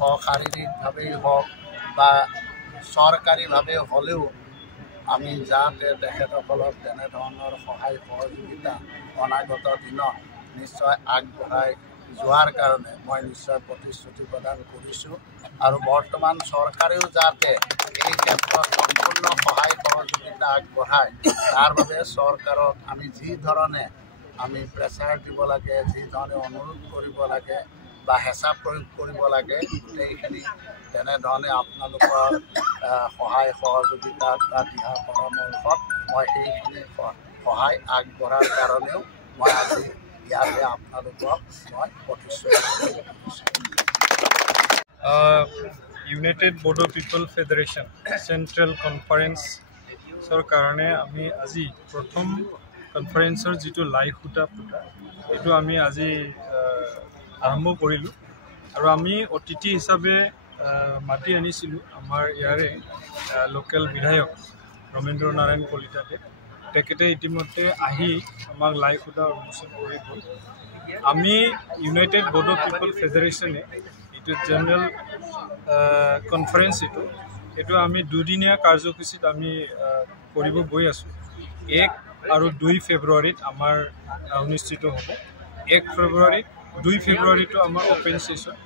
হওক শাৰীৰিকভাৱেই হওক বা চৰকাৰীভাৱে হ'লেও আমি যাতে তেখেতসকলক তেনেধৰণৰ সহায় সহযোগিতা অনাগত দিনত নিশ্চয় আগবঢ়াই যোৱাৰ কাৰণে মই নিশ্চয় প্ৰতিশ্ৰুতি প্ৰদান কৰিছোঁ আৰু বৰ্তমান চৰকাৰেও যাতে এই ক্ষেত্ৰত সম্পূৰ্ণ সহায় সহযোগিতা আগবঢ়ায় তাৰ বাবে চৰকাৰক আমি যি ধৰণে আমি প্ৰেছাৰ দিব লাগে যি ধৰণে অনুৰোধ কৰিব লাগে বা হেঁচা প্ৰয়োগ কৰিব লাগে গোটেইখিনি তেনেধৰণে আপোনালোকৰ সহায় সহযোগিতা বা দিহা পৰামৰ্শত মই সেইখিনি সহায় আগবঢ়াৰ কাৰণেও মই আজি ইয়াতে আপোনালোকক মই প্ৰতিশ্ৰুতি দিছোঁ। ইউনাইটেড বড়ো পিপল ফেডাৰেশ্যন চেণ্ট্ৰেল কনফাৰেন্সৰ কাৰণে আমি আজি প্ৰথম কনফাৰেন্সৰ যিটো লাইভ সূতা ফুটা এইটো আমি আজি আৰম্ভ কৰিলোঁ আৰু আমি অতিথি হিচাপে মাতি আনিছিলোঁ আমাৰ ইয়াৰে লোকেল বিধায়ক ৰমেন্দ্ৰ নাৰায়ণ কলিতাদেৱ। তেখেতে ইতিমধ্যে আহি আমাক লাইভ সূতা উন্মোচন কৰি গ'ল। আমি ইউনাইটেড বড়ো পিপল ফেডাৰেশ্যনে এইটো জেনেৰেল কনফাৰেন্স এইটো আমি দুদিনীয়া কাৰ্যসূচীত আমি কৰিব গৈ আছোঁ। 1 আৰু 2 ফেব্ৰুৱাৰীত আমাৰ অনুষ্ঠিত হ'ব। 1 ফেব্ৰুৱাৰীত 2 ফেব্ৰুৱাৰীটো আমাৰ অপেন ছেশ্যন।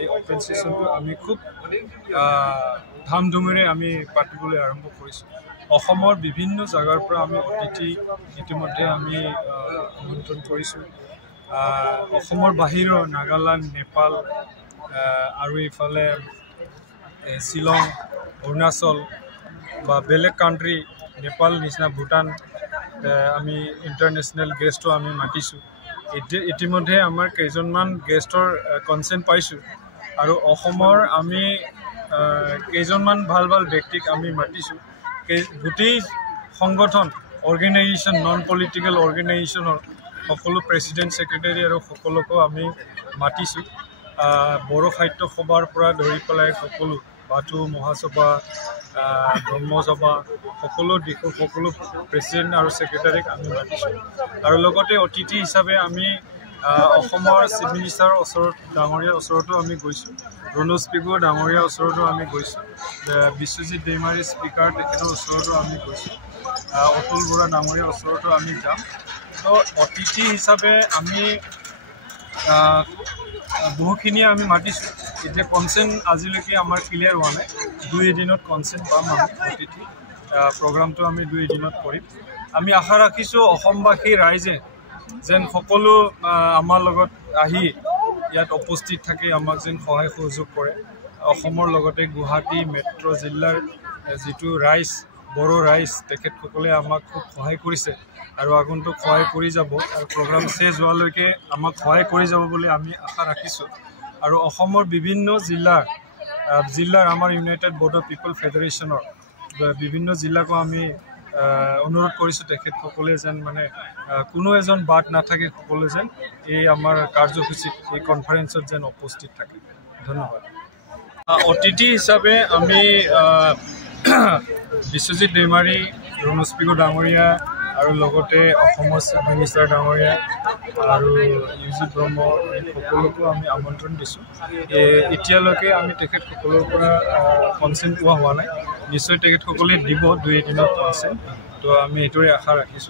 এই অপেন ছেশ্যনটো আমি খুব ধামধুমেৰে আমি পাতিবলৈ আৰম্ভ কৰিছোঁ। অসমৰ বিভিন্ন জেগাৰ পৰা আমি অতিথি ইতিমধ্যে আমি আমন্ত্ৰণ কৰিছোঁ। অসমৰ বাহিৰৰ নাগালেণ্ড, নেপাল আৰু ইফালে শ্বিলং, অৰুণাচল বা বেলেগ কাণ্ট্ৰি, নেপাল নিচিনা ভূটান আমি ইণ্টাৰনেশ্যনেল গেষ্টটো আমি মাতিছোঁ। ইতিমধ্যে আমাৰ কেইজনমান গেষ্টৰ কনচেণ্ট পাইছোঁ আৰু অসমৰ আমি কেইজনমান ভাল ভাল ব্যক্তিক আমি মাতিছোঁ। গোটেই সংগঠন অৰ্গেনাইজেশ্যন নন পলিটিকেল অৰ্গেনাইজেশ্যনৰ সকলো প্ৰেছিডেণ্ট ছেক্ৰেটাৰী আৰু সকলোকো আমি মাতিছোঁ। বড়ো সাহিত্য সভাৰ পৰা ধৰি পেলাই সকলো বাথু মহাসভা, ব্ৰহ্মসভা সকলো দিশৰ সকলো প্ৰেছিডেণ্ট আৰু ছেক্ৰেটাৰীক আমি মাতিছোঁ আৰু লগতে অতিথি হিচাপে আমি অসমৰ চিফ মিনিষ্টাৰৰ ওচৰত ডাঙৰীয়াৰ ওচৰতো আমি গৈছোঁ। ৰণোজ পেগু ডাঙৰীয়াৰ ওচৰতো আমি গৈছোঁ। বিশ্বজিৎ দৈমাৰী স্পীকাৰ তেখেতৰ ওচৰতো আমি গৈছোঁ। অতুল বৰা ডাঙৰীয়াৰ ওচৰতো আমি যাম। তো অতিথি হিচাপে আমি বহুখিনিয়ে আমি মাতিছোঁ। এতিয়া কনচেণ্ট আজিলৈকে আমাৰ ক্লিয়াৰ হোৱা নাই। 2 এদিনত কনচেণ্ট পাম আমি অতিথি। প্ৰগ্ৰামটো আমি 2 এদিনত কৰিম। আমি আশা ৰাখিছোঁ অসমবাসী ৰাইজে যেন সকলো আমাৰ লগত আহি ইয়াত উপস্থিত থাকি আমাক যেন সহায় সহযোগ কৰে। অসমৰ লগতে গুৱাহাটী মেট্ৰ' জিলাৰ যিটো ৰাইজ বড়ো ৰাইজ তেখেতসকলে আমাক খুব সহায় কৰিছে আৰু আগন্তুক সহায় কৰি যাব আৰু প্ৰগ্ৰাম শেষ হোৱালৈকে আমাক সহায় কৰি যাব বুলি আমি আশা ৰাখিছোঁ। আৰু অসমৰ বিভিন্ন জিলাৰ আমাৰ ইউনাইটেড বড়ো পিপল ফেডাৰেশ্যনৰ বিভিন্ন জিলাকো আমি অনুৰোধ কৰিছোঁ তেখেতসকলে যেন মানে কোনো এজন বাদ নাথাকে, সকলোৱে যেন এই আমাৰ কাৰ্যসূচীত এই কনফাৰেন্সত যেন উপস্থিত থাকে। ধন্যবাদ। অতিথি হিচাপে আমি বিশ্বজিৎ দৈমাৰী, ৰণোজ পেগু ডাঙৰীয়া আৰু লগতে অসমৰ চিফ মিনিষ্টাৰ ডাঙৰীয়া আৰু ইউজিত ব্ৰহ্ম সকলোকো আমি আমন্ত্ৰণ দিছোঁ। এতিয়ালৈকে আমি তেখেতসকলৰ পৰা কনচেণ্ট হোৱা নাই। নিশ্চয় তেখেতসকলে দিব 2 এদিনত কনচেণ্ট। তো আমি এইটোৰে আশা ৰাখিছোঁ।